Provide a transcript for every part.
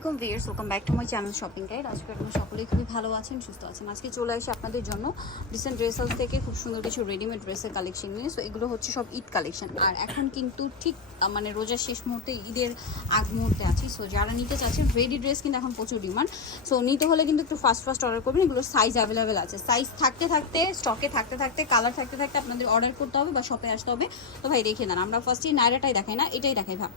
আলাইকুম viewers welcome back to my channel shopping guide আজকে আপনারা সকলেই খুবই ভালো আছেন সুস্থ আছেন আজকে চলে আসি আপনাদের জন্য রিসেন্ট ড্রেস হাউস থেকে খুব সুন্দর কিছু রেডিমেড ড্রেসের কালেকশন নিয়ে। সো এগুলো হচ্ছে সব ঈদ কালেকশন আর এখন কিন্তু ঠিক মানে রোজার শেষ মুহূর্তে ঈদের আগ মুহূর্তে আছি। সো যারা নিতে চাচ্ছেন রেডি ড্রেস কিন্তু এখন প্রচুর ডিমান্ড সো নিতে হলে কিন্তু একটু ফাস্ট ফাস্ট অর্ডার করবেন। এগুলোর সাইজ অ্যাভেলেবেল আছে। সাইজ থাকতে থাকতে স্টকে থাকতে থাকতে কালার থাকতে থাকতে আপনাদের অর্ডার করতে হবে বা শপে আসতে হবে। তো ভাই দেখে নেন। আমরা ফার্স্টই নাইরাটাই দেখাই না এটাই দেখাই ভাব।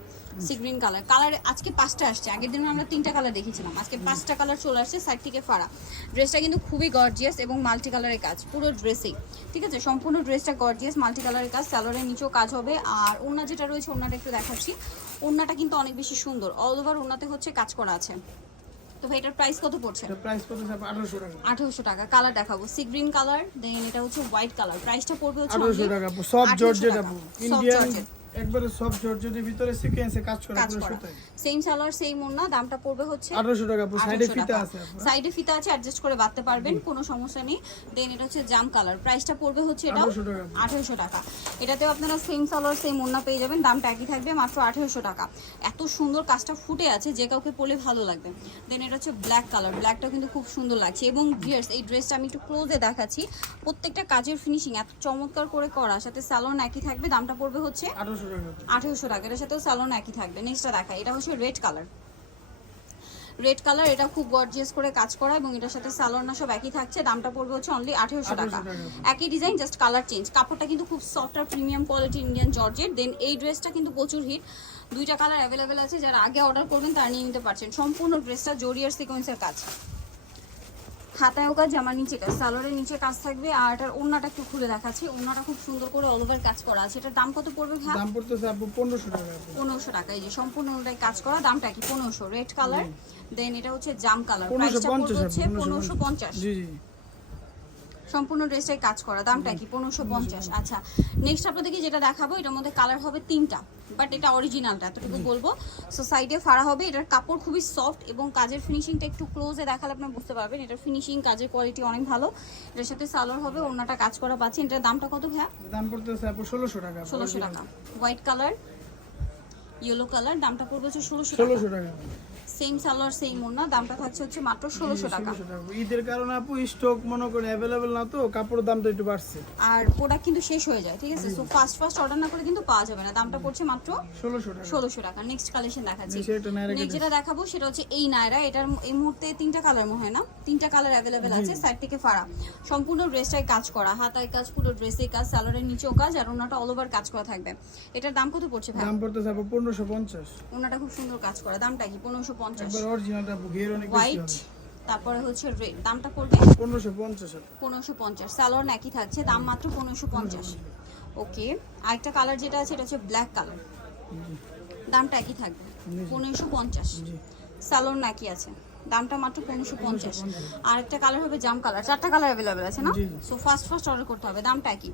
সি গ্রিন কালার কালার আজকে পাঁচটা আসছে। আগের দিন আমরা তিনটা কালার দেখেছিলাম। আজকে পাঁচটা কালার চলে আসছে সাইড থেকে ফাড়া। ড্রেসটা কিন্তু খুবই গর্জিয়াস এবং মাল্টি কালারের কাজ পুরো ড্রেসেই ঠিক আছে? সম্পূর্ণ ড্রেসটা গর্জিয়াস মাল্টি কালারের কাজ স্যালোয়ারের নিচেও কাজ হবে। আর ওনা যেটা রয়েছে ওড়নাটা একটু দেখাচ্ছি। ওড়নাটা কিন্তু অনেক বেশি সুন্দর। অল ওভার ওনাতে হচ্ছে কাজ করা আছে। তো ভাই এটার প্রাইস কত পড়ছে? এটা প্রাইস কত স্যার আঠারোশো টাকা। আঠারোশো টাকা। কালার দেখাবো। সি গ্রিন কালার দেন এটা হচ্ছে হোয়াইট কালার প্রাইসটা পড়বে হচ্ছে আঠারোশো only টাকা সব জর্জেট ইন্ডিয়ান। একবারে সব জর্জেটের ভিতরে সিকোয়েন্সে কাজ করা সেম সালোয়ার সেম দামটা পড়বে হচ্ছে আঠারোশো টাকা আপু সাইডে ফিতা আছে সাইডে ফিতা আছে অ্যাডজাস্ট করে বাঁধতে পারবেন কোনো সমস্যা নেই। দেন এটা হচ্ছে জাম কালার প্রাইসটা পড়বে হচ্ছে এটা 1800 টাকা। এটাতেও আপনারা সেম সালোয়ার সেম পেয়ে যাবেন দামটা একই থাকবে মাত্র আঠেরোশো টাকা। এত সুন্দর কাজটা ফুটে আছে যে কাউকে পরলে ভালো লাগবে। দেন এটা হচ্ছে ব্ল্যাক কালার ব্ল্যাকটা কিন্তু খুব সুন্দর লাগছে। এবং ডিয়ার্স এই ড্রেসটা আমি একটু ক্লোজে দেখাচ্ছি। প্রত্যেকটা কাজের ফিনিশিং এত চমৎকার করে করা সাথে সালোয়ার একই থাকবে দামটা পড়বে হচ্ছে আঠারোশো টাকা আপু। আঠেরোশো টাকা। এটার সাথেও স্যালন একই থাকবে। নেক্সটটা দেখা এটা হচ্ছে রেড কালার রেড কালার এটা খুব গর্জিয়াস করে কাজ করা এবং এটার সাথে স্যালন না সব একই থাকছে। দামটা পড়বে হচ্ছে অনলি আঠেরোশো টাকা। একই ডিজাইন জাস্ট কালার চেঞ্জ কাপড়টা কিন্তু খুব সফট আর premium quality Indian georgette then এই ড্রেসটা কিন্তু প্রচুর হিট দুইটা কালার অ্যাভেলেবেল আছে। যারা আগে অর্ডার করবেন তারা নিয়ে নিতে পারছেন। সম্পূর্ণ ড্রেসটা জরিয়ার সিকোয়েন্সের কাজ। হাতায়ও কাজ আমার নিচে কাজ সালোয়ারের নিচে কাজ থাকবে আর এটার ওড়নাটা একটু খুলে দেখাচ্ছি। ওড়নাটা খুব সুন্দর করে অল ওভার কাজ করা আছে। এটার দাম কত পড়বে ভাই দাম পড়তেছে আপু 1500 টাকা আপু। পনেরোশো টাকা এই যে সম্পূর্ণ ওটাই কাজ করা দামটা কি 1500 রেড কালার দেন এটা হচ্ছে জাম কালার প্রাইসটা হচ্ছে পনেরোশো 1550 পঞ্চাশ। জি জি। সম্পূর্ণ ড্রেসটাই কাজ করা। দামটা কি? পনেরোশো পঞ্চাশ। আচ্ছা নেক্সট আপনাদেরকে যেটা দেখাবো এটার মধ্যে কালার হবে তিনটা বাট এটা অরিজিনালটা এতটুকু বলব। সো সাইডে ফাড়া হবে এটার কাপড় খুবই সফট এবং কাজের ফিনিশিংটা একটু ক্লোজে দেখালে আপনার বুঝতে পারবেন এটার ফিনিশিং কাজের কোয়ালিটি অনেক ভালো। এটার সাথে সালোয়ার হবে অন্যটা কাজ করা পাচ্ছেন এটার দামটা কত ভাইয়া? দাম পড়তেছে আপু ষোলোশো টাকা ষোলোশো টাকা। হোয়াইট কালার ইয়েলো কালার দামটা পড়বে হচ্ছে ষোলোশো টাকা। সেম সালোয়ার সেম ওড়না দামটা থাকছে হচ্ছে মাত্র ষোলোশো টাকা। ঈদের কারণে আপু স্টক মনে করে অ্যাভেলেবেল না তো কাপড়ের দামটা একটু বাড়ছে। আর প্রোডাক্ট কিন্তু শেষ হয়ে যায় ঠিক আছে? সো ফার্স্ট ফার্স্ট অর্ডার না করে কিন্তু পাওয়া যাবে না দামটা পড়ছে মাত্র ষোলোশো টাকা। ষোলোশো টাকা। নেক্সট কালেকশন দেখাচ্ছি। Next যেটা দেখাবো সেটা হচ্ছে এই নায়রা এটার এই মুহূর্তে তিনটা কালার মনে হয় না? তিনটা কালার অ্যাভেলেবেল আছে সাইড থেকে ফাড়া। সম্পূর্ণ ড্রেসটাই কাজ করা হাতায় কাজ পুরো ড্রেসে কাজ স্যালোয়ারের নিচেও কাজ আর ওনাটা অল ওভার কাজ করা থাকবে। এটার দাম কত পড়ছে ভাই? দাম পড়তেছে আপু পনেরোশো পঞ্চাশ। ওনাটা খুব সুন্দর কাজ করা দামটা কি? পনেরোশো পঞ্চাশ হোয়াইট তারপরে হচ্ছে রেড দামটা পড়বে? পনেরোশো পঞ্চাশ পনেরোশো পঞ্চাশ স্যালোয়ার একই থাকছে দাম মাত্র পনেরোশো পঞ্চাশ। ওকে আরেকটা কালার যেটা আছে এটা হচ্ছে ব্ল্যাক কালার দামটা একই থাকবে পনেরোশো পঞ্চাশ। স্যালোয়ার একই আছে। দামটা মাত্র পনেরোশো পঞ্চাশ। আর একটা কালার হবে জাম কালার চারটা কালার অ্যাভেলেবেল আছে না? সো ফার্স্ট ফার্স্ট অর্ডার করতে হবে। দামটা একই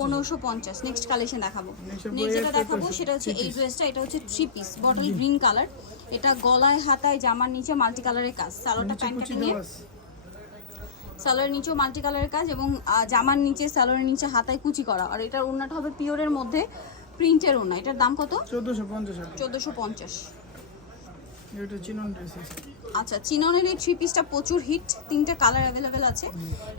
পনেরোশো পঞ্চাশ। নেক্সট কালেকশন দেখাবো। নেক্সট যেটা দেখাবো সেটা হচ্ছে এই ড্রেসটা এটা হচ্ছে three piece bottle green colour এটা গলায় হাতায় জামার নিচে মাল্টি কালারের কাজ। সালোয়ারটা প্যান্ট কাটিং সালোয়ারের নিচেও মাল্টি কালারের কাজ এবং জামার নিচে সালোয়ারের নিচে হাতায় কুচি করা। আর এটার ওড়নাটা হবে পিওরের মধ্যে প্রিন্টের ওড়না। এটার দাম কত? চোদ্দোশো পঞ্চাশ চোদ্দোশো পঞ্চাশ এটা চিনন ড্রেস আছে আচ্ছা চিননের এই থ্রি পিসটা প্রচুর হিট তিনটা কালার অ্যাভেলেবেল আছে।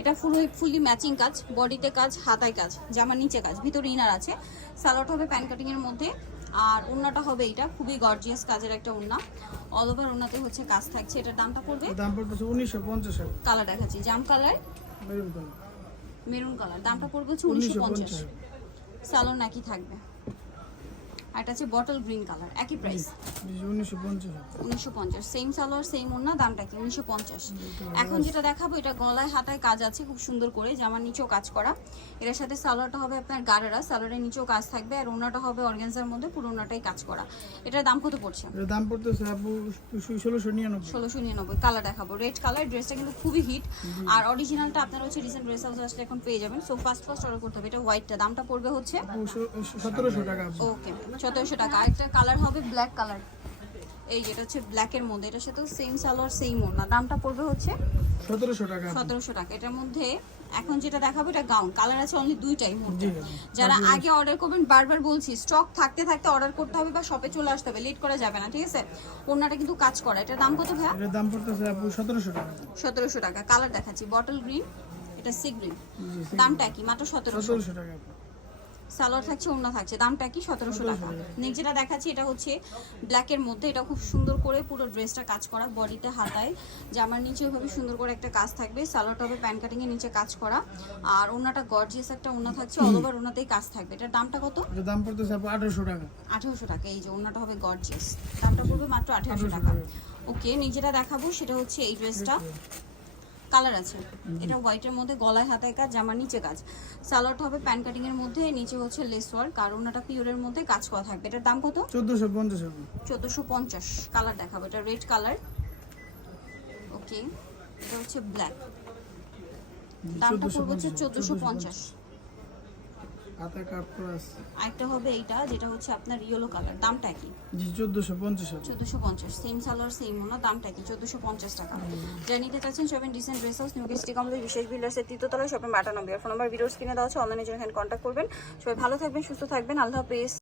এটা ফুল ফুললি ম্যাচিং কাজ বডিতে কাজ হাতায় কাজ জামার নিচে কাজ ভিতরে ইনার আছে। সালোয়ারটা হবে প্যান কাটিং এর মধ্যে আর ওড়নাটা হবে এটা খুবই গর্জিয়াস কাজের একটা ওড়না অল ওভার ওড়নাতে হচ্ছে কাজ থাকছে এটার দামটা পড়বে? দাম উনিশশো পঞ্চাশ কালার দেখাচ্ছি জাম colour maroon colour maroon colour দামটা পড়বে হচ্ছে উনিশশো উনিশশো পঞ্চাশ। পঞ্চাশ সালোন একই থাকবে। আর এটা হচ্ছে বটল গ্রিন কালার একই প্রাইস উনিশশো পঞ্চাশ সেম সালোয়ার সেম ওড়না দামটা কি? উনিশশো পঞ্চাশ। এখন যেটা দেখাবো এটা গলায় হাতায় কাজ আছে খুব সুন্দর করে জামার নিচেও কাজ করা। এটার সাথে সালোয়ারটা হবে আপনার গাড়েরা সালোয়ারের নিচেও কাজ থাকবে আর ওড়নাটা হবে অর্গানজার মধ্যে পুরো ওড়নাটাই কাজ করা। এটার দাম কত পড়ছে? এর দাম পড়তেছে ষোলোশো নিরানব্বই। ষোলোশো নিরানব্বই কালার দেখাবো। রেড কালার ড্রেসটা কিন্তু খুবই হিট আর অরিজিনালটা আপনারা হচ্ছে রিসেন্ট ড্রেস হাউস আসলে এখন পেয়ে যাবেন। সো ফার্স্ট ফার্স্ট অর্ডার করতে হবে। এটা হোয়াইটটা দামটা পড়বে হচ্ছে সতেরোশো টাকা ওকে সতেরোশো টাকা। আরেকটা কালার হবে ব্ল্যাক কালার এই যেটা হচ্ছে ব্ল্যাকের মধ্যে এটার সাথে সেম সালোয়ার সেম ওড়না দামটা পড়বে হচ্ছে সতেরোশো টাকা। সতেরোশো টাকা। এটার মধ্যে এখন যেটা দেখাবো এটা গাউন কালার আছে অনলি দুইটাই জি যারা আগে অর্ডার করবেন বারবার বলছি স্টক থাকতে থাকতে অর্ডার করতে হবে বা শপে চলে আসতে হবে। লেট করা যাবে না ঠিক আছে? ওনাটা কিন্তু কাজ করা। এটার দাম কত ভাইয়া? এটার দাম পড়তেছে আপু সতেরোশো টাকা। সতেরোশো টাকা। কালার দেখাচ্ছি। বটল গ্রিন এটা সি গ্রিন দামটা কি মাত্র সতেরোশো। সতেরোশো টাকা আপু। সালোয়ার থাকছে ওড়না থাকছে। দামটা কি? সতেরোশো টাকা। নেক্সট যেটা দেখাচ্ছি এটা হচ্ছে ব্ল্যাকের মধ্যে। এটা খুব সুন্দর করে পুরো ড্রেসটা কাজ করা বডিতে হাতায়। জামার নিচে ওইভাবে সুন্দর করে একটা কাজ থাকবে। সালোয়ারটা হবে প্যান্ট কাটিং এর নিচে কাজ করা। আর ওনাটা গর্জিয়াস একটা ওনা থাকছে। অল ওভার ওনাতেই কাজ থাকবে। এটার দামটা কত? দাম পড়তেছে আঠারোশো টাকা। আঠেরোশো টাকা। এই যে ওনাটা হবে গর্জিয়াস দামটা পড়বে মাত্র আঠেরোশো টাকা। ওকে নিজেটা দেখাবো সেটা হচ্ছে এই ড্রেসটা কালার আছে। এটা হোয়াইটের মধ্যে গলায় হাতায় কাজ জামার নিচে কাজ। সালোয়ারটা হবে প্যান কাটিং এর মধ্যে নিচে হচ্ছে লেস ওয়ার্ক আর ওনাটা পিওরের মধ্যে কাজ করা থাকবে। এটার দাম কত? চোদ্দোশো পঞ্চাশ চোদ্দোশো পঞ্চাশ কালার দেখাবো। এটা রেড কালার ওকে এটা হচ্ছে ব্ল্যাক দামটা পড়বে হচ্ছে চোদ্দোশো পঞ্চাশ। হাতে কাপ প্লাস আরেকটা হবে এইটা যেটা হচ্ছে আপনার ইয়েলো কালার দামটা কি? জি চোদ্দোশো পঞ্চাশ আপু চোদ্দোশো পঞ্চাশ সেম সালোয়ার সেম ওনা দামটা কি? চোদ্দোশো পঞ্চাশ টাকা। যারা নিতে চাচ্ছেন shopping decent dress house new guest complex বিশেষ বিল্ডার্সের তৃতীয়তলায় শপিং বাটা নম্বর ফোন নাম্বার ভিডিওস কিনে দেওয়া আছে অনলাইনে এখানে কন্ট্যাক্ট করবেন। সবাই ভালো থাকবেন সুস্থ থাকবেন আল্লাহ হাফেজ।